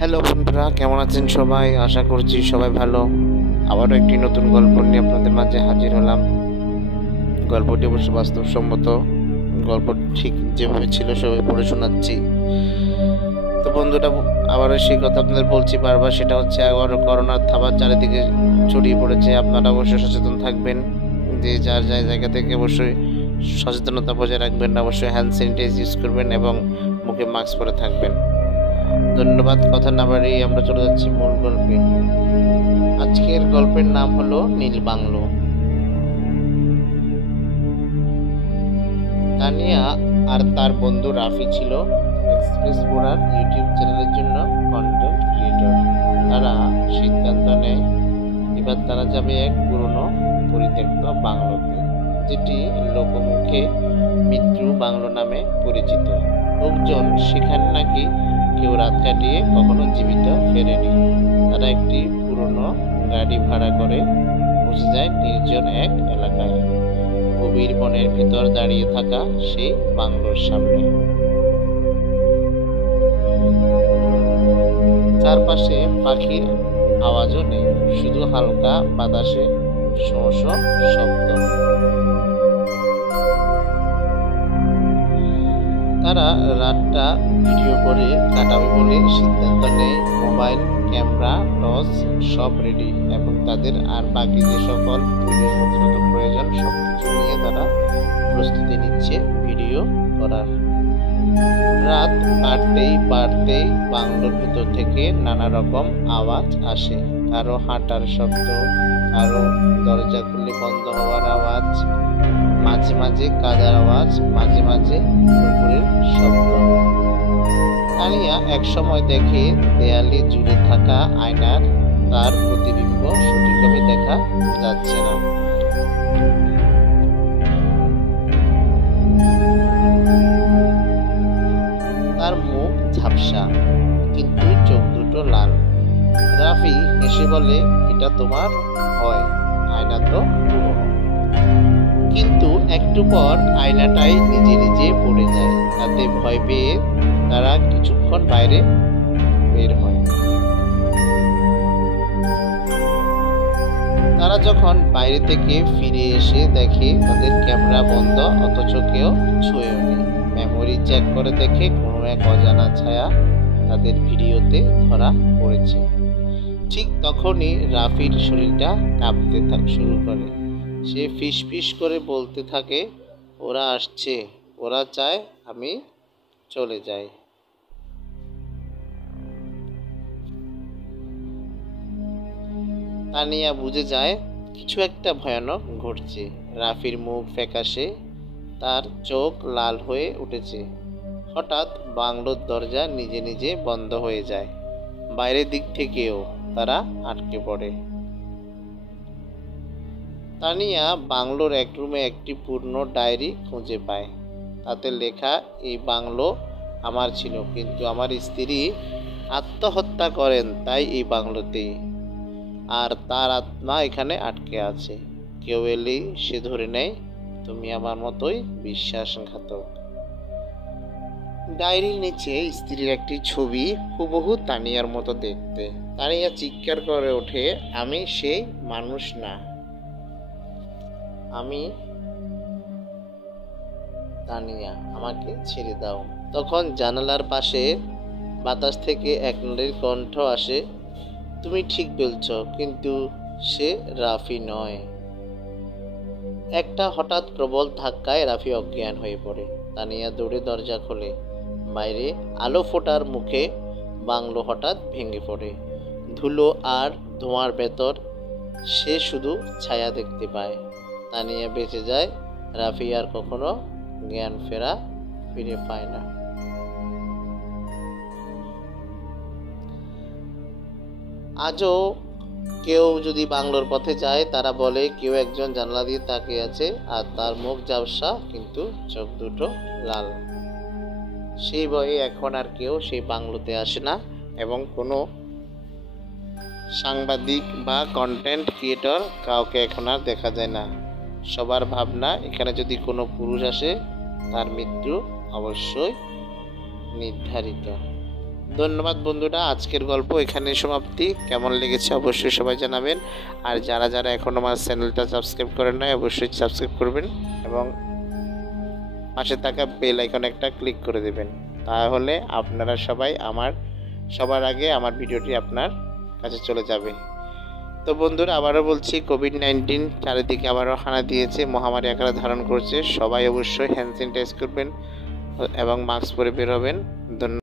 Hello বন্ধুরা, কেমন আছেন সবাই? আশা করছি সবাই ভালো। আবারও একটি নতুন গল্প নিয়ে আপনাদের মাঝে হাজির হলাম। গল্পটি অবশ্য বাস্তবসম্মত। গল্প ঠিক যেভাবে ছিল সেভাবে পড়ে শোনাচ্ছি। তো বন্ধুরা, আবারও সেই কথা আপনাদের বলছি বারবার, সেটা হচ্ছে আবারও করোনার থাবা চারিদিকে ছড়িয়ে পড়েছে। আপনারা অবশ্যই সচেতন থাকবেন, যে যার জায়গা থেকে অবশ্যই সচেতনতা বজায় রাখবেন, অবশ্যই হ্যান্ড স্যানিটাইজ ইউজ করবেন এবং মুখে মাস্ক পরে থাকবেন। ধন্যবাদ। কথা না বাড়িয়ে আমরা চলে যাচ্ছি মূল গল্পে। আজকের গল্পের নাম হলো নীল বাংলো। তানিয়া আর তার বন্ধু রাফি ছিল এক্সপ্রেস বোর্ডার ইউটিউব চ্যানেলের জন্য কন্টেন্ট ক্রিয়েটর। তারা সিদ্ধান্ত নেয় এবার তারা যাবে এক পুরনো পরিত্যক্ত বাংলোতে, যেটি লোকমুখে মৃত্যু বাংলো নামে পরিচিত। লোকজন সেখানে নাকি কেউ রাত কাটিয়ে কখনো জীবিত ফেরেনি। তারা একটি পুরনো গাড়ি ভাড়া করে পৌঁছে যায় নির্জন এক এলাকায়। গভীর বনের ভেতর দাঁড়িয়ে থাকা সেই বাংলোর সামনে। চারপাশে পাখির আওয়াজও নেই, শুধু হালকা বাতাসে শো শো শব্দ। তারা রাতটা ভিডিও করে কাটাবে বলে সিদ্ধান্ত নেয়। মোবাইল, ক্যামেরা, টর্চ সব রেডি এবং তাদের আর বাকি যে সকল জিনিসপত্র প্রয়োজন সবকিছু নিয়ে তারা প্রস্তুতি নিচ্ছে ভিডিও করার। রাত বাড়তেই বাংলোর ভেতর থেকে নানা রকম আওয়াজ আসে। কারো হাঁটার শব্দ, কারো দরজা খুলে বন্ধ হওয়ার আওয়াজ, মাঝে মাঝে কাদার আওয়াজ, মাঝে মাঝে কুকুরের শব্দ। তানিয়া এক সময় দেখে দেয়ালে জুড়ে থাকা আয়নার তার প্রতিবিম্ব সঠিকভাবে দেখা যাচ্ছে না। তার মুখ ঝাপসা, কিন্তু চোখ দুটো লাল। রাফি হেসে বলে, এটা তোমার হয়, আয়না তো পুরনো। কিন্তু একটু পর আয়নাটাই নিজে নিজে পড়ে যায়। তাতে ভয় পেয়ে তারা কিছুক্ষণ বাইরে বের হয়। তারা যখন বাইরে থেকে ফিরে এসে দেখে তাদের ক্যামেরা বন্ধ, অথচ কেউ ছুঁয়েও নেই। মেমোরি চেক করে দেখে কোনো এক অজানা ছায়া তাদের ভিডিওতে ধরা পড়েছে। ঠিক তখনই রাফির শরীরটা কাঁপতে শুরু করে। সে ফিসফিস করে বলতে থাকে, ওরা আসছে, ওরা চায় আমি চলে যাই। তানিয়া বুঝে যায় কিছু একটা ভয়ানক ঘটছে। রাফির মুখ ফ্যাকাশে, তার চোখ লাল হয়ে উঠেছে। হঠাৎ বাংলোর দরজা নিজে নিজে বন্ধ হয়ে যায়। বাইরের দিক থেকেও তারা আটকে পড়ে। তানিয়া বাংলোর এক রুমে একটি পুরনো ডায়েরি খুঁজে পায়। তাতে লেখা, এই বাংলো আমার ছিল, কিন্তু আমার স্ত্রী আত্মহত্যা করেন, তাই এই বাংলোতেই। আর তার আত্মা এখানে আটকে আছে। কেউ এলেই সে ধরে নেয় তুমি আমার মতোই বিশ্বাসঘাতক। ডায়েরির নিচে স্ত্রীর একটি ছবি, হুবহু তানিয়ার মতো দেখতে। তানিয়া চিৎকার করে ওঠে, আমি সেই মানুষ না, আমি তানিয়া, আমাকে ছেড়ে দাও। তখন জানালার পাশে বাতাস থেকে এক নারীর কণ্ঠ আসে, তুমি ঠিক বলছ, কিন্তু সে রাফি নয়। একটা হঠাৎ প্রবল ধাক্কায় রাফি অজ্ঞান হয়ে পড়ে। তানিয়া দৌড়ে দরজা খোলে। বাইরে আলো ফোটার মুখে বাংলো হঠাৎ ভেঙে পড়ে। ধুলো আর ধোঁয়ার ভেতর সে শুধু ছায়া দেখতে পায়। তানিয়া বেঁচে যায়। রাফি আর কখনো জ্ঞান ফিরে পায় না। আজও কেউ যদি বাংলোর পথে যায়, তারা বলে কেউ একজন জানলা দিয়ে তাকিয়ে আছে, আর তার মুখ ঝাপসা, কিন্তু চোখ দুটো লাল। সেই ভয়ে এখন আর কেউ সেই বাংলোতে আসে না, এবং কোনো সাংবাদিক বা কন্টেন্ট ক্রিয়েটর কাউকে এখন আর দেখা যায় না। সবার ভাবনা, এখানে যদি কোনো পুরুষ আসে তার মৃত্যু অবশ্যই নির্ধারিত। ধন্যবাদ বন্ধুরা, আজকের গল্প এখানে সমাপ্তি। কেমন লেগেছে অবশ্যই সবাই জানাবেন। আর যারা যারা এখন আমার চ্যানেলটা সাবস্ক্রাইব করেন নাই অবশ্যই সাবস্ক্রাইব করবেন এবং পাশে থাকা বেল আইকন একটা ক্লিক করে দেবেন। তাহলে আপনারা সবাই সবার আগে আমার ভিডিওটি আপনার কাছে চলে যাবে। তো বন্ধুরা, আবারও বলছি, কোভিড-19 চারিদিকে আবারও হানা দিয়েছে, মহামারী আকার ধারণ করছে। সবাই অবশ্যই হ্যান্ড স্যানিটাইজ করবেন এবং মাস্ক পরে বের হবেন। ধন্যবাদ।